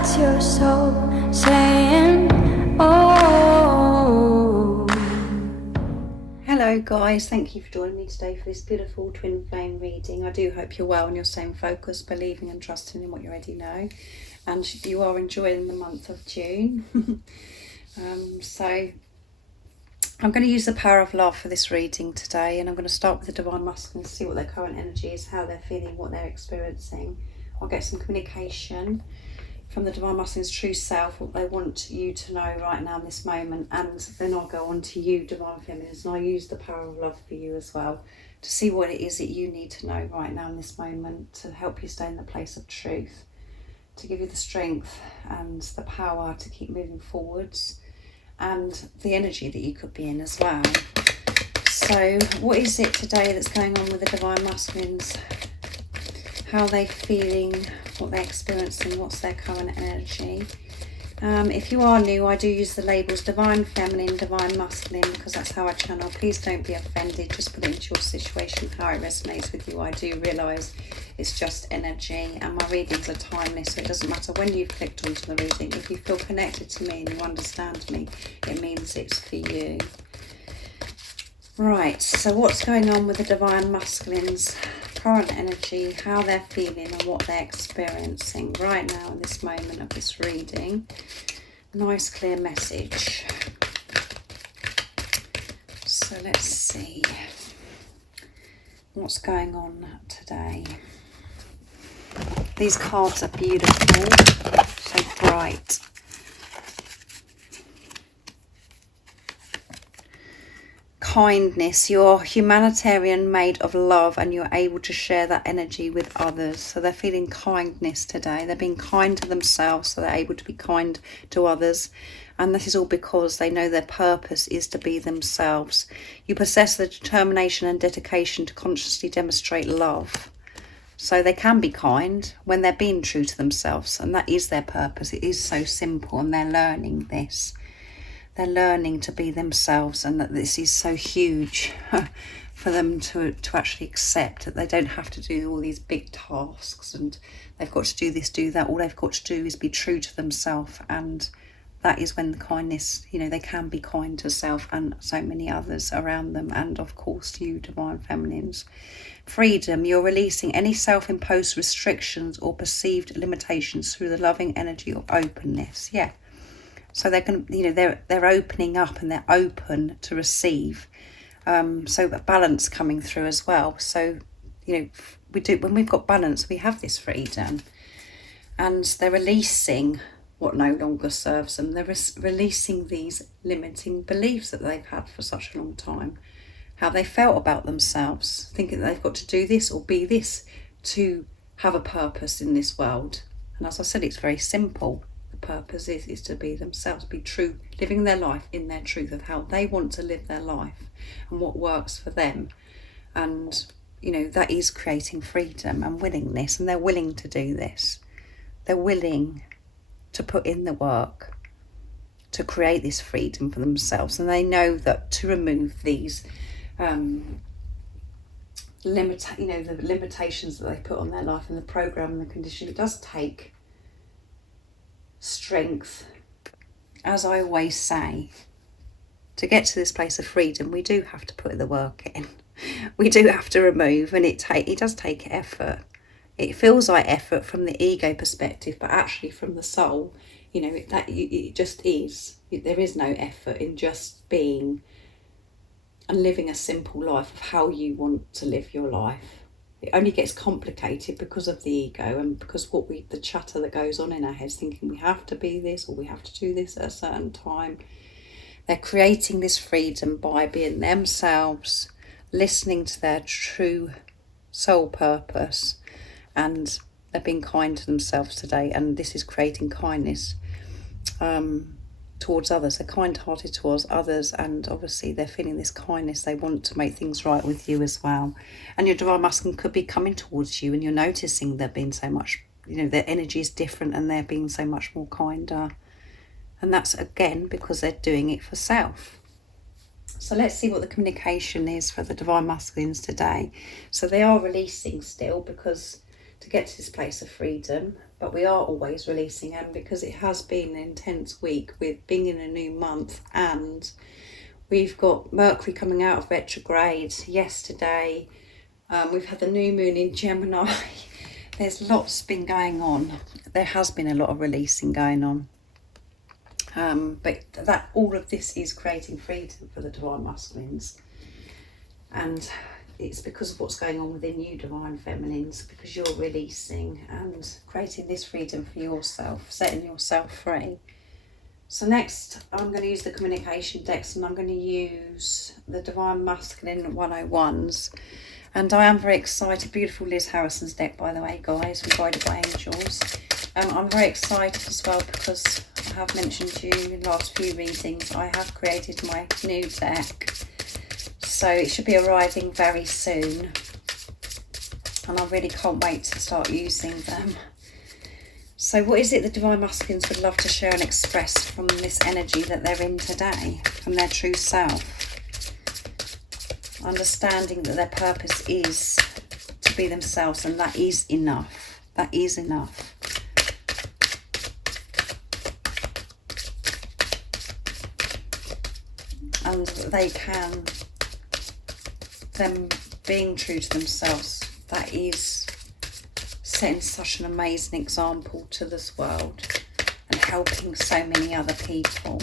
That's your soul saying, oh. Hello guys, thank you for joining me today for this beautiful twin flame reading. I do hope you're well and you're staying focused, believing and trusting in what you already know, and you are enjoying the month of June. So I'm going to use the power of love for this reading today, and I'm going to start with the Divine Masculine, see what their current energy is, how they're feeling, what they're experiencing. I'll get some communication from the Divine Masculine's true self, what they want you to know right now in this moment, and then I'll go on to you, Divine Feminines, and I'll use the power of love for you as well, to see what it is that you need to know right now in this moment, to help you stay in the place of truth, to give you the strength and the power to keep moving forwards, and the energy that you could be in as well. So what is it today that's going on with the Divine Masculines? How are they feeling, what they're experiencing, what's their current energy? If you are new, I do use the labels Divine Feminine, Divine Masculine, because that's how I channel. Please don't be offended, just put it into your situation, how it resonates with you. I do realise it's just energy, and my readings are timeless, so it doesn't matter when you've clicked onto the reading. If you feel connected to me and you understand me, it means it's for you. Right, so what's going on with the Divine Masculines? Current energy, how they're feeling and what they're experiencing right now in this moment of this reading. Nice clear message. So let's see what's going on today. These cards are beautiful, so bright. Kindness, you're humanitarian, made of love, and you're able to share that energy with others. So they're feeling kindness today. They're being kind to themselves, so they're able to be kind to others. And this is all because they know their purpose is to be themselves. You possess the determination and dedication to consciously demonstrate love. So they can be kind when they're being true to themselves, and that is their purpose. It is so simple, and they're learning this. They're learning to be themselves, and that this is so huge for them to actually accept that they don't have to do all these big tasks and they've got to do this, do that. All they've got to do is be true to themselves, and that is when the kindness, they can be kind to self and so many others around them, and of course you, Divine Feminines. Freedom, you're releasing any self-imposed restrictions or perceived limitations through the loving energy of openness. Yeah. So they're going to, they're opening up and they're open to receive. So balance coming through as well. So, when we've got balance, we have this freedom, and they're releasing what no longer serves them. They're releasing these limiting beliefs that they've had for such a long time. How they felt about themselves, thinking that they've got to do this or be this to have a purpose in this world. And as I said, it's very simple. Purpose is to be themselves, be true, living their life in their truth of how they want to live their life and what works for them. And that is creating freedom and willingness, and they're willing to do this. They're willing to put in the work to create this freedom for themselves, and they know that to remove these the limitations that they put on their life and the program and the condition, it does take strength. As I always say, to get to this place of freedom, we do have to put the work in. We do have to remove, and it does take effort. It feels like effort from the ego perspective, but actually from the soul, it just is. There is no effort in just being and living a simple life of how you want to live your life. It only gets complicated because of the ego and because the chatter that goes on in our heads, thinking we have to be this or we have to do this at a certain time. They're creating this freedom by being themselves, listening to their true soul purpose, and they're being kind to themselves today. And this is creating kindness towards others. They're kind-hearted towards others, and obviously they're feeling this kindness. They want to make things right with you as well. And your Divine Masculine could be coming towards you, and you're noticing they're being so much, their energy is different and they're being so much more kinder. And that's again because they're doing it for self. So let's see what the communication is for the Divine Masculines today. So they are releasing still, because to get to this place of freedom, but we are always releasing. And because it has been an intense week with being in a new month, and we've got Mercury coming out of retrograde yesterday, we've had the new moon in Gemini. There's lots been going on. There has been a lot of releasing going on. But that all of this is creating freedom for the Divine Masculines. And it's because of what's going on within you, Divine Feminines, because you're releasing and creating this freedom for yourself, setting yourself free. So next, I'm going to use the communication decks, and I'm going to use the Divine Masculine 101s. And I am very excited. Beautiful Liz Harrison's deck, by the way, guys, from Guided by Angels. I'm very excited as well because I have mentioned to you in the last few readings, I have created my new deck. So it should be arriving very soon. And I really can't wait to start using them. So what is it the Divine Masculines would love to share and express from this energy that they're in today, from their true self? Understanding that their purpose is to be themselves, and that is enough. That is enough. And they can, them being true to themselves, that is setting such an amazing example to this world and helping so many other people.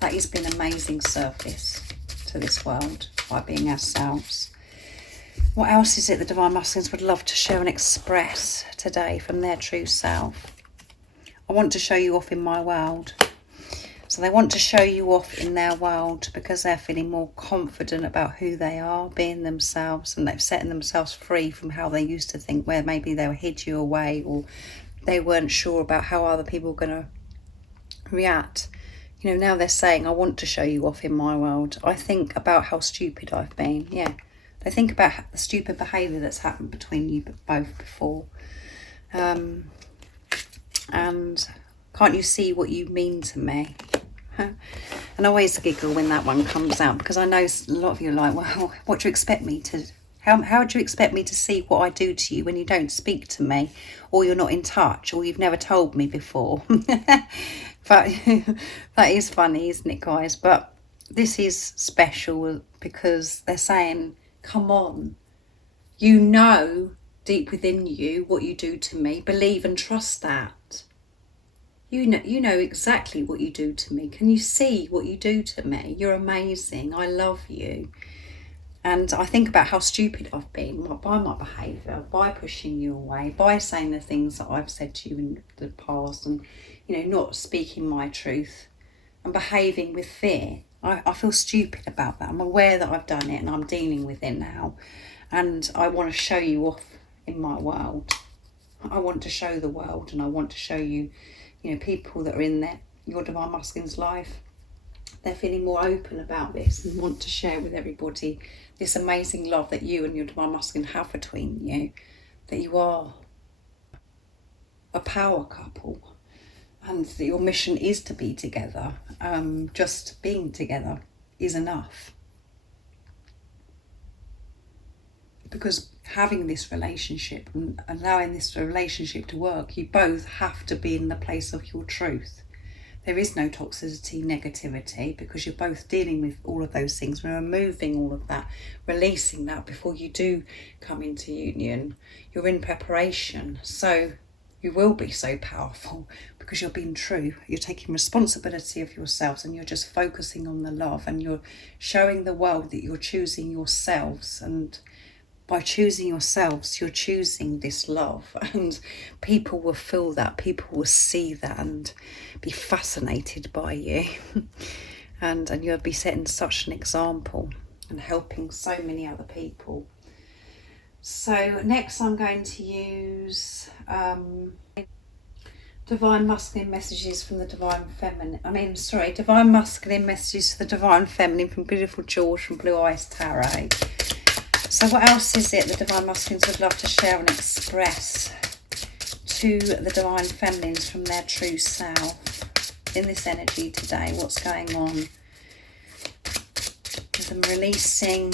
That has been amazing service to this world by being ourselves. What else is it the Divine Masculines would love to share and express today from their true self? I want to show you off in my world. So they want to show you off in their world because they're feeling more confident about who they are, being themselves, and they've set themselves free from how they used to think, where maybe they hid you away, or they weren't sure about how other people were going to react. You know, now they're saying, I want to show you off in my world. I think about how stupid I've been. Yeah, they think about the stupid behaviour that's happened between you both before. And can't you see what you mean to me? And I always giggle when that one comes out, because I know a lot of you are like, well, what do you expect me to, how do you expect me to see what I do to you when you don't speak to me, or you're not in touch, or you've never told me before? But that is funny, isn't it, guys? But this is special because they're saying, come on, you know deep within you what you do to me. Believe and trust that. You know exactly what you do to me. Can you see what you do to me? You're amazing. I love you. And I think about how stupid I've been by my behaviour, by pushing you away, by saying the things that I've said to you in the past, and, you know, not speaking my truth and behaving with fear. I feel stupid about that. I'm aware that I've done it and I'm dealing with it now. And I want to show you off in my world. I want to show the world, and I want to show you, you know, people that are in your Divine Masculine's life. They're feeling more open about this and want to share with everybody this amazing love that you and your Divine Masculine have between you, that you are a power couple, and that your mission is to be together. Just being together is enough. Because having this relationship and allowing this relationship to work, you both have to be in the place of your truth. There is no toxicity, negativity, because you're both dealing with all of those things. We're removing all of that, releasing that before you do come into union. You're in preparation. So you will be so powerful because you're being true. You're taking responsibility of yourselves, and you're just focusing on the love, and you're showing the world that you're choosing yourselves. And by choosing yourselves, you're choosing this love, and people will feel that, people will see that and be fascinated by you. and you'll be setting such an example and helping so many other people. So next I'm going to use Divine Masculine messages from the Divine Feminine. Divine Masculine messages to the Divine Feminine from Beautiful George from Blue Eyes Tarot. So what else is it the Divine Masculines would love to share and express to the Divine Feminines from their true self in this energy today? What's going on with them releasing,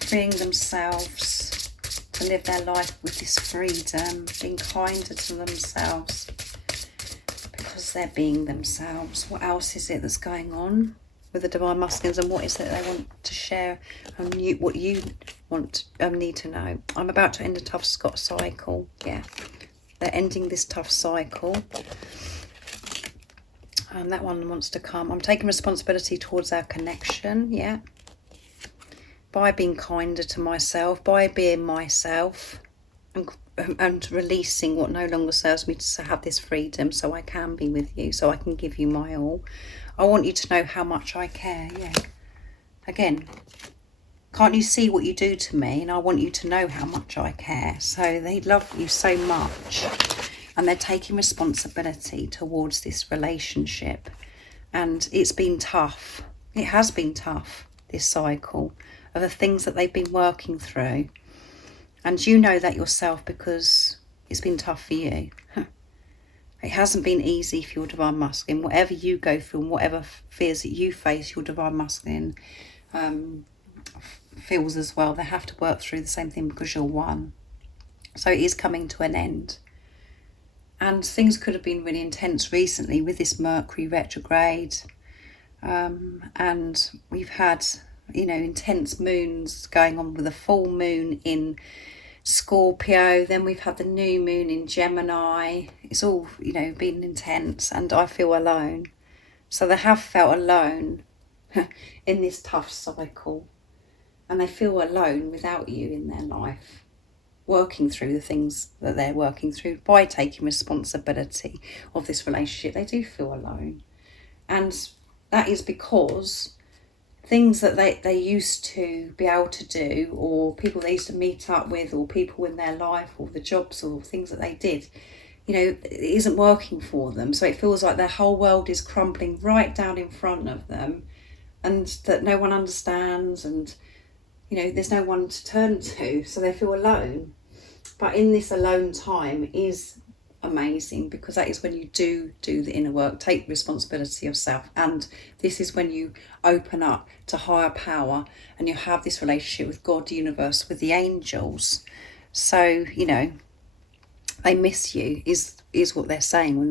freeing themselves to live their life with this freedom, being kinder to themselves because they're being themselves. What else is it that's going on with the Divine Masculines, and what is it they want to share, and what you want need to know? I'm about to end a tough cycle. Yeah, they're ending this tough cycle. And that one wants to come. I'm taking responsibility towards our connection. Yeah, by being kinder to myself, by being myself, and releasing what no longer serves me, to have this freedom so I can be with you, so I can give you my all. I want you to know how much I care. Yeah, again, can't you see what you do to me? And I want you to know how much I care. So they love you so much, and they're taking responsibility towards this relationship. And it's been tough. It has been tough, this cycle of the things that they've been working through. And you know that yourself, because it's been tough for you. It hasn't been easy for your Divine Masculine. Whatever you go through and whatever fears that you face, your Divine Masculine feels as well. They have to work through the same thing because you're one. So it is coming to an end. And things could have been really intense recently with this Mercury retrograde. And we've had, intense moons going on with a full moon in Scorpio. Then we've had the new moon in Gemini. It's all, been intense, and I feel alone. So they have felt alone in this tough cycle. And they feel alone without you in their life, working through the things that they're working through by taking responsibility of this relationship. They do feel alone. And that is because things that they used to be able to do, or people they used to meet up with, or people in their life, or the jobs or things that they did, it isn't working for them. So it feels like their whole world is crumbling right down in front of them, and that no one understands, and there's no one to turn to, so they feel alone. But in this alone time is amazing, because that is when you do the inner work, take responsibility of self, and this is when you open up to higher power, and you have this relationship with God, the universe, with the angels. So they miss you is what they're saying when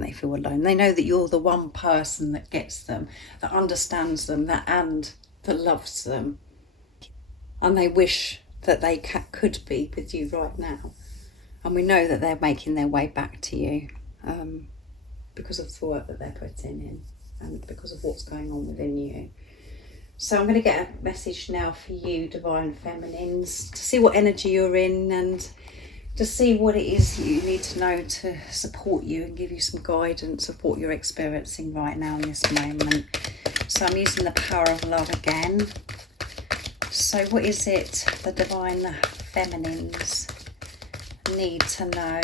they feel alone. They know that you're the one person that gets them, that understands them, that loves them. And they wish that they could be with you right now. And we know that they're making their way back to you because of the work that they're putting in, and because of what's going on within you. So I'm going to get a message now for you, Divine Feminines, to see what energy you're in, and to see what it is you need to know to support you and give you some guidance of what you're experiencing right now in this moment. So I'm using the power of love again. So what is it the Divine Feminines need to know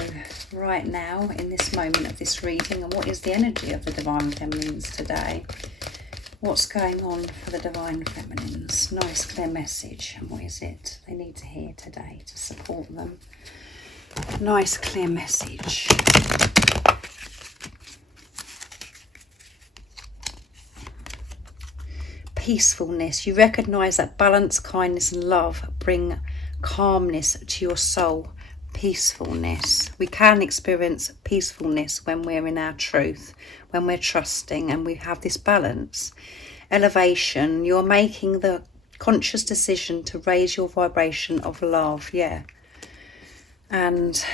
right now in this moment of this reading, and what is the energy of the Divine Feminines today? What's going on for the Divine Feminines? Nice clear message. And what is it they need to hear today to support them? Nice clear message. Peacefulness. You recognise that balance, kindness and love bring calmness to your soul. Peacefulness. We can experience peacefulness when we're in our truth, when we're trusting, and we have this balance. Elevation. You're making the conscious decision to raise your vibration of love. Yeah. And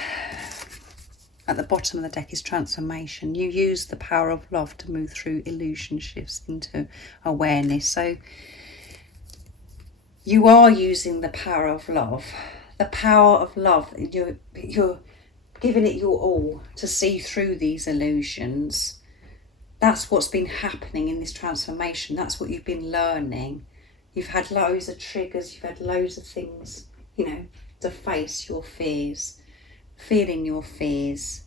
at the bottom of the deck is transformation. You use the power of love to move through illusion shifts into awareness. So you are using the power of love. The power of love. You're giving it your all to see through these illusions. That's what's been happening in this transformation. That's what you've been learning. You've had loads of triggers. You've had loads of things, to face your fears, feeling your fears.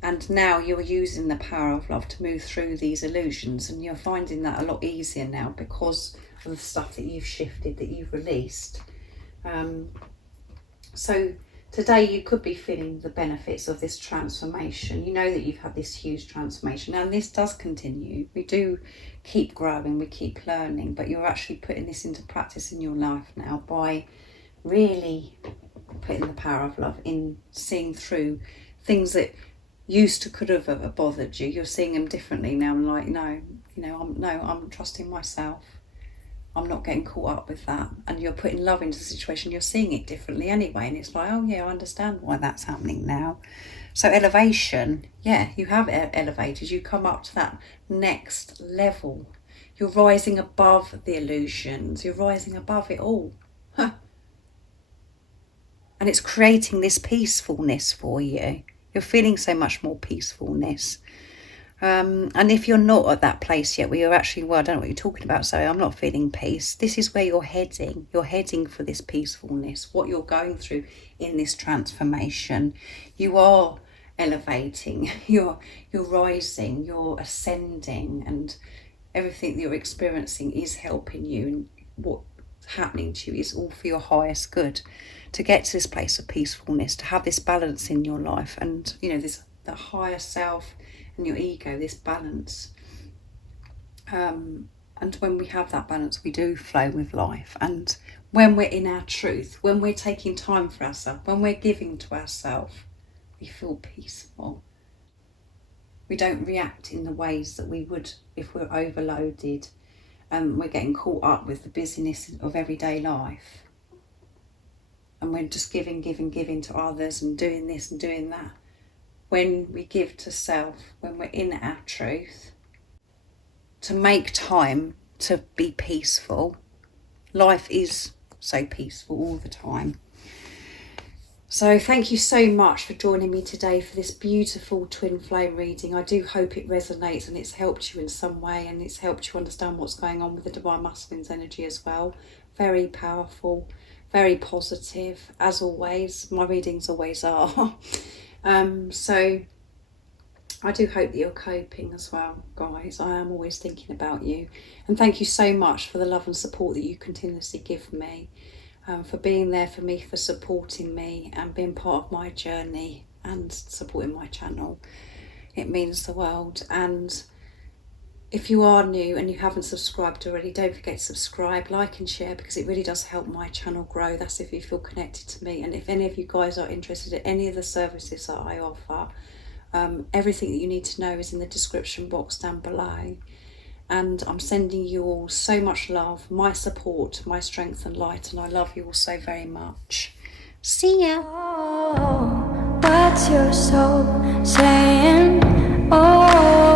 And now you're using the power of love to move through these illusions, and you're finding that a lot easier now because of the stuff that you've shifted, that you've released. So today you could be feeling the benefits of this transformation. You know that you've had this huge transformation, and this does continue. We do keep growing, we keep learning, but you're actually putting this into practice in your life now by really putting the power of love in seeing through things that used to could have bothered you. You're seeing them differently now. I'm like, no, I'm trusting myself. I'm not getting caught up with that. And you're putting love into the situation. You're seeing it differently anyway. And it's like, oh yeah, I understand why that's happening now. So elevation, yeah, you have elevated. You come up to that next level. You're rising above the illusions. You're rising above it all. And it's creating this peacefulness for you. You're feeling so much more peacefulness. And if you're not at that place yet, where you're actually, well, I don't know what you're talking about, so I'm not feeling peace. This is where you're heading. You're heading for this peacefulness, what you're going through in this transformation. You are elevating, you're rising, you're ascending, and everything that you're experiencing is helping you. And what's happening to you is all for your highest good. To get to this place of peacefulness, to have this balance in your life, and this the higher self and your ego, this balance. And when we have that balance, we do flow with life. And when we're in our truth, when we're taking time for ourselves, when we're giving to ourselves, we feel peaceful. We don't react in the ways that we would if we're overloaded and we're getting caught up with the busyness of everyday life. And we're just giving to others and doing this and doing that. When we give to self, when we're in our truth, to make time to be peaceful, life is so peaceful all the time. So thank you so much for joining me today for this beautiful twin flame reading. I do hope it resonates and it's helped you in some way, and it's helped you understand what's going on with the Divine Masculine's energy as well. Very powerful, very positive, as always. My readings always are. So I do hope that you're coping as well, guys. I am always thinking about you. And thank you so much for the love and support that you continuously give me, for being there for me, for supporting me and being part of my journey and supporting my channel. It means the world. And if you are new and you haven't subscribed already, don't forget to subscribe, like and share, because it really does help my channel grow. That's if you feel connected to me. And if any of you guys are interested in any of the services that I offer, everything that you need to know is in the description box down below. And I'm sending you all so much love, my support, my strength and light, and I love you all so very much. See ya. Oh, what's your soul saying? Oh.